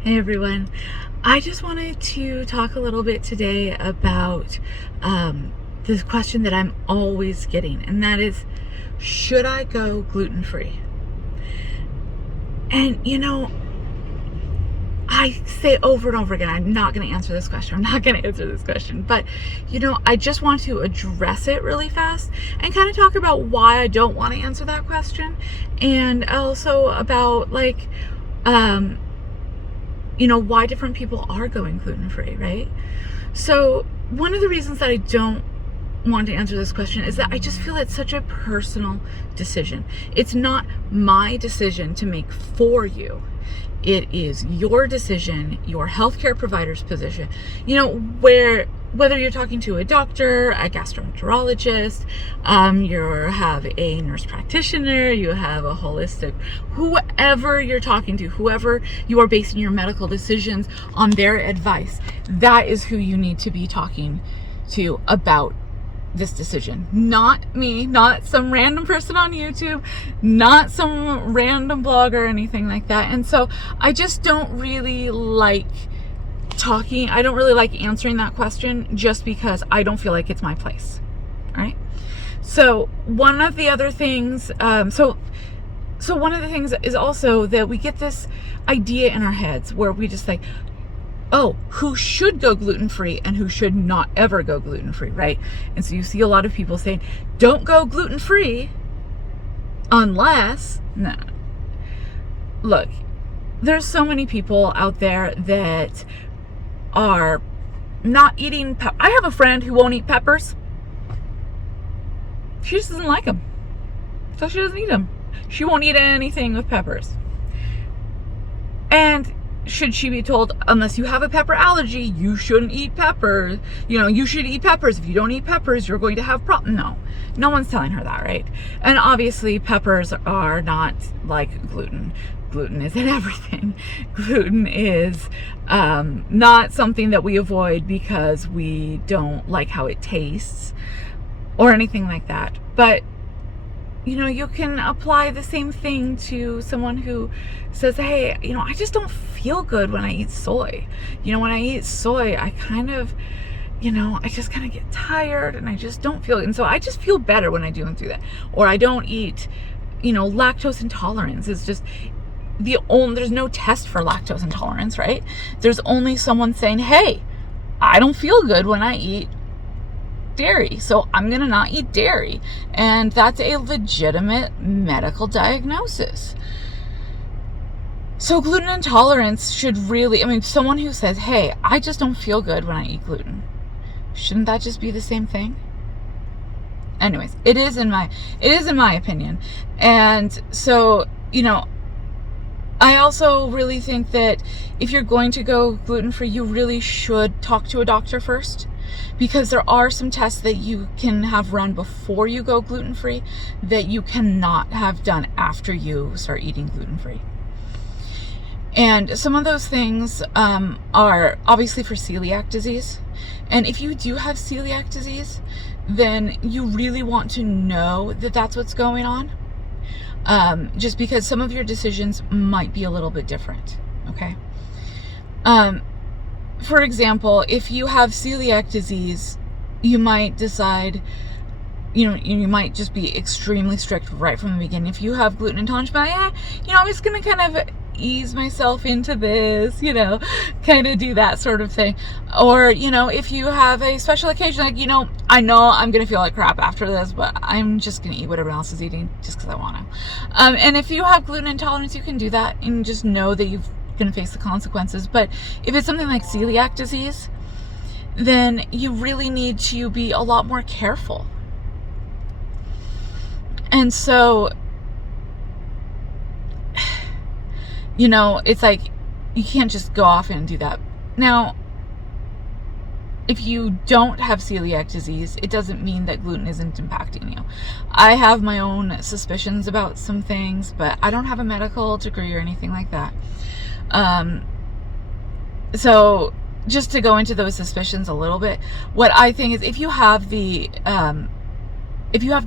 Hey everyone. I just wanted to talk a little bit today about this question that I'm always getting, and that is, should I go gluten-free? And I say over and over again, I'm not going to answer this question. I'm not going to answer this question. But, I just want to address it really fast and kind of talk about why I don't want to answer that question. And also about why different people are going gluten-free, right? So one of the reasons that I don't want to answer this question is that I just feel it's such a personal decision. It's not my decision to make for you. It is your decision, your healthcare provider's position, whether you're talking to a doctor, a gastroenterologist, you have a nurse practitioner, you have a holistic, whoever you're talking to, whoever you are basing your medical decisions on their advice, that is who you need to be talking to about this decision. Not me, not some random person on YouTube, not some random blog or anything like that. And so I just don't really like I don't really like answering that question just because I don't feel like it's my place. All right. So one of the other things, so one of the things is also that we get this idea in our heads where we just like, oh, who should go gluten-free and who should not ever go gluten-free, right? And so you see a lot of people saying, don't go gluten-free unless, no. Look, there's so many people out there that are not eating I have a friend who won't eat peppers. She just doesn't like them, so she doesn't eat them. She won't eat anything with peppers. And should she be told, unless you have a pepper allergy, you shouldn't eat peppers? You should eat peppers. If you don't eat peppers, you're going to have problems. No one's telling her that, right? And obviously peppers are not like gluten. Gluten is in everything. Gluten is not something that we avoid because we don't like how it tastes or anything like that. But you can apply the same thing to someone who says, hey, I just don't feel good when I eat soy. When I eat soy, I kind of, I just kind of get tired and I just don't feel it. And so I just feel better when I do that. Or I don't eat, lactose intolerance is just there's no test for lactose intolerance, right? There's only someone saying, hey, I don't feel good when I eat dairy, so I'm gonna not eat dairy. And that's a legitimate medical diagnosis. So gluten intolerance should really, someone who says, hey, I just don't feel good when I eat gluten, shouldn't that just be the same thing? Anyways, it is in my opinion. And so, I also really think that if you're going to go gluten-free, you really should talk to a doctor first, because there are some tests that you can have run before you go gluten-free that you cannot have done after you start eating gluten-free. And some of those things are obviously for celiac disease. And if you do have celiac disease, then you really want to know that that's what's going on. Just because some of your decisions might be a little bit different, okay? For example, if you have celiac disease, you might decide, you might just be extremely strict right from the beginning. If you have gluten intolerance, but I'm just going to kind of ease myself into this, kind of do that sort of thing. Or, if you have a special occasion, like, I know I'm going to feel like crap after this, but I'm just going to eat what everyone else is eating just because I want to. And if you have gluten intolerance, you can do that and just know that you're going to face the consequences. But if it's something like celiac disease, then you really need to be a lot more careful. And so, it's like, you can't just go off and do that. Now, if you don't have celiac disease, it doesn't mean that gluten isn't impacting you. I have my own suspicions about some things, but I don't have a medical degree or anything like that. So just to go into those suspicions a little bit, what I think is if you have the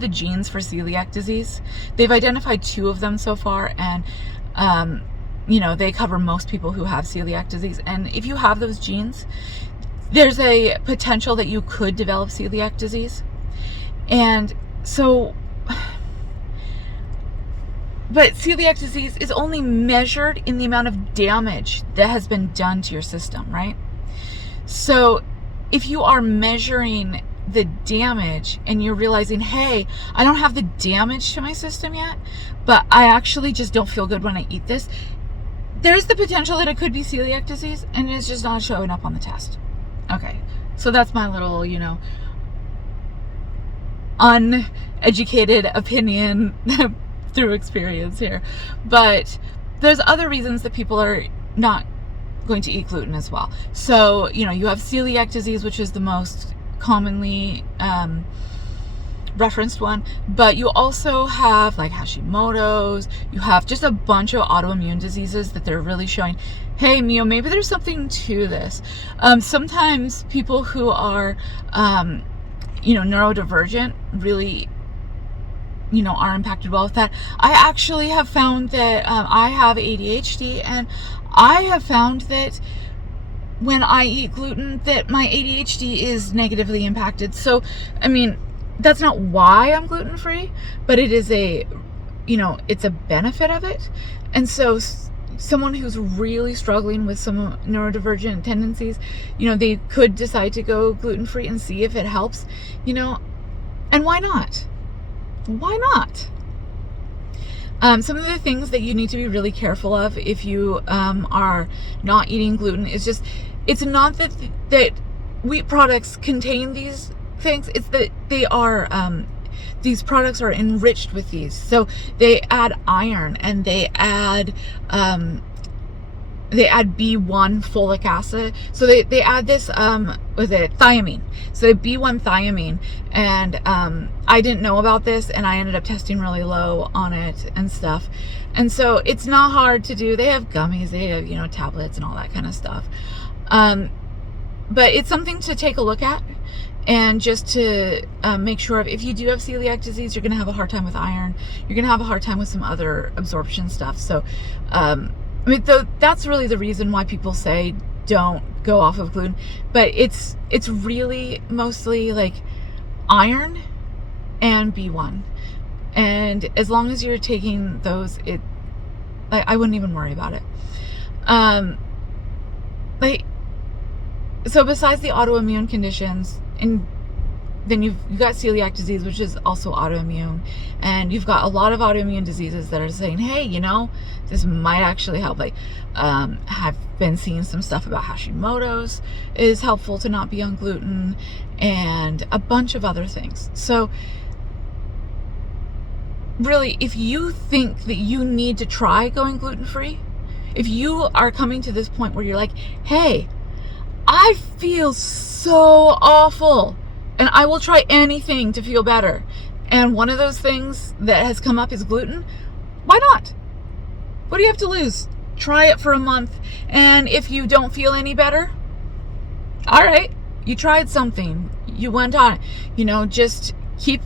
genes for celiac disease, they've identified 2 of them so far, and they cover most people who have celiac disease. And if you have those genes, there's a potential that you could develop celiac disease. And so, but celiac disease is only measured in the amount of damage that has been done to your system, right? So if you are measuring the damage and you're realizing, hey, I don't have the damage to my system yet, but I actually just don't feel good when I eat this, there's the potential that it could be celiac disease, and it's just not showing up on the test. Okay, so that's my little, uneducated opinion through experience here. But there's other reasons that people are not going to eat gluten as well. So, you have celiac disease, which is the most commonly referenced one, but you also have like Hashimoto's, you have just a bunch of autoimmune diseases that they're really showing, hey, Mio, maybe there's something to this. Sometimes people who are, neurodivergent really, are impacted well with that. I actually have found that I have ADHD, and I have found that when I eat gluten, that my ADHD is negatively impacted. So, that's not why I'm gluten-free, but it is it's a benefit of it. And so someone who's really struggling with some neurodivergent tendencies, they could decide to go gluten-free and see if it helps, and why not? Why not? Some of the things that you need to be really careful of if you are not eating gluten is just, it's not that wheat products contain these things, it's that they are these products are enriched with these. So they add iron, and they add B1 folic acid. So they add this thiamine. So B1 thiamine, and I didn't know about this, and I ended up testing really low on it and stuff. And so it's not hard to do. They have gummies, they have tablets and all that kind of stuff. But it's something to take a look at, and just to make sure of, if you do have celiac disease, you're going to have a hard time with iron. You're going to have a hard time with some other absorption stuff. So, that's really the reason why people say don't go off of gluten. But it's really mostly like iron and B1. And as long as you're taking those, I wouldn't even worry about it. So besides the autoimmune conditions, and then you've got celiac disease, which is also autoimmune, and you've got a lot of autoimmune diseases that are saying, hey, this might actually help. Like, have been seeing some stuff about Hashimoto's is helpful to not be on gluten, and a bunch of other things. So really, if you think that you need to try going gluten-free, if you are coming to this point where you're like, hey, I feel so awful, and I will try anything to feel better, and one of those things that has come up is gluten, why not? What do you have to lose? Try it for a month, and if you don't feel any better, all right, you tried something, you went on it. Just keep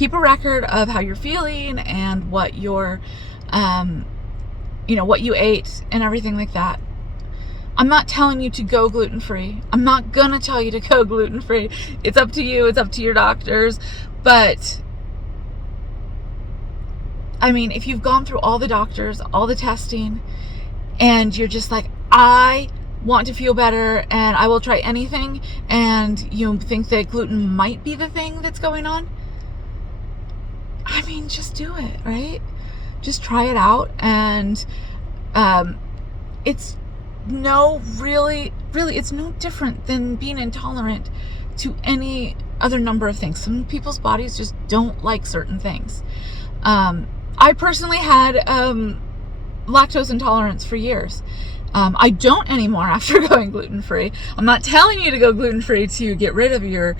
a record of how you're feeling and what your what you ate and everything like that. I'm not telling you to go gluten-free. I'm not gonna tell you to go gluten-free. It's up to you. It's up to your doctors. But if you've gone through all the doctors, all the testing, and you're just like, I want to feel better and I will try anything, and you think that gluten might be the thing that's going on, just do it, right? Just try it out. And it's it's no different than being intolerant to any other number of things. Some people's bodies just don't like certain things. I personally had lactose intolerance for years. I don't anymore after going gluten-free. I'm not telling you to go gluten-free to get rid of your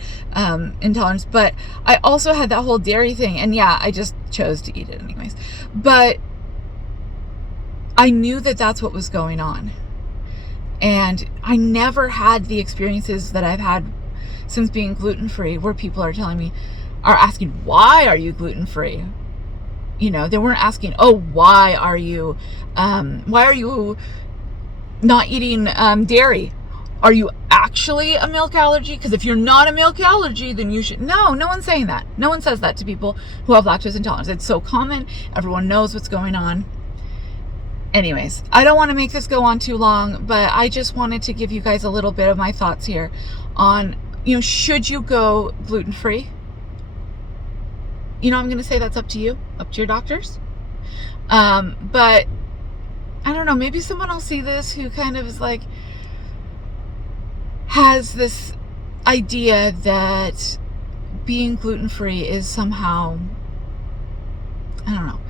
intolerance, but I also had that whole dairy thing, and yeah, I just chose to eat it anyways. But I knew that that's what was going on. And I never had the experiences that I've had since being gluten-free, where people are asking, why are you gluten-free? They weren't asking, oh, why are you not eating dairy? Are you actually a milk allergy? Because if you're not a milk allergy, then you should. No one's saying that. No one says that to people who have lactose intolerance. It's so common. Everyone knows what's going on. Anyways, I don't want to make this go on too long, but I just wanted to give you guys a little bit of my thoughts here on, should you go gluten-free? I'm going to say that's up to you, up to your doctors. But I don't know, maybe someone will see this who kind of is like, has this idea that being gluten-free is somehow, I don't know,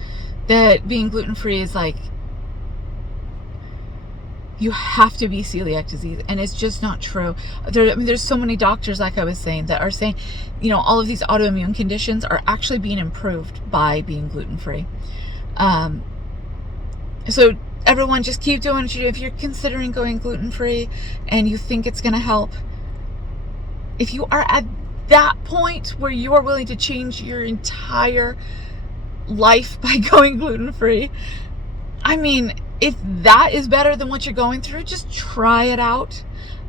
that being gluten-free is like, you have to be celiac disease, and it's just not true. There's so many doctors, like I was saying, that are saying, all of these autoimmune conditions are actually being improved by being gluten-free. So everyone, just keep doing what you do. If you're considering going gluten-free and you think it's going to help, if you are at that point where you are willing to change your entire life by going gluten-free, if that is better than what you're going through, just try it out.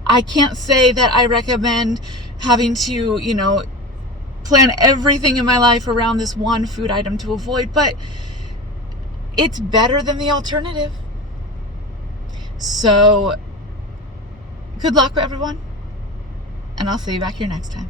I can't say that I recommend having to, plan everything in my life around this one food item to avoid, but it's better than the alternative. So good luck, everyone, and I'll see you back here next time.